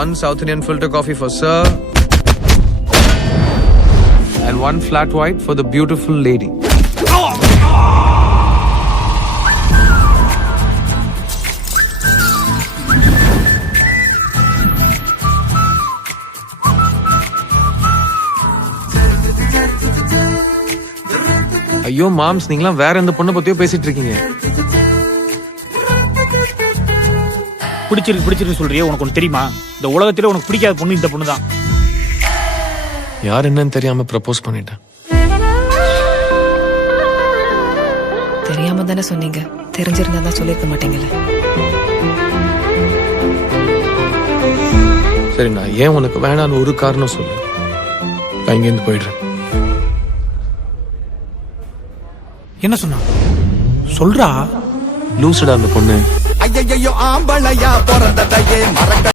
1 South Indian filter coffee for sir. And 1 flat white for the beautiful lady. ஐயோ moms, நீங்களாம் வேற எந்த பொண்ணை பத்தியோ பேசிட்டு இருக்கீங்க. பிடிச்சிருக்கு சொல்றியே, உனக்கு ஒன்று தெரியுமா? இந்த உலகத்திலே உனக்கு பிடிக்காத பொண்ணு இந்த பொண்ணு தான். யார் என்னன்னு தெரியாம ப்ரப்போஸ் பண்ணிட்டேன். தெரியாம தானே சொன்னீங்க, தெரிஞ்சிருந்தா தான் சொல்லிருக்க மாட்டீங்கல்ல. சரி, நான் ஏன் உனக்கு வேணான்னு ஒரு காரணம் சொல்லு, நான் இங்கேருந்து போயிடுறேன். என்ன சொன்னா சொல்றா? லூசுடா அந்த பொண்ணு. ஐயையோ ஆம்பளையா பிறந்ததையே மறக்க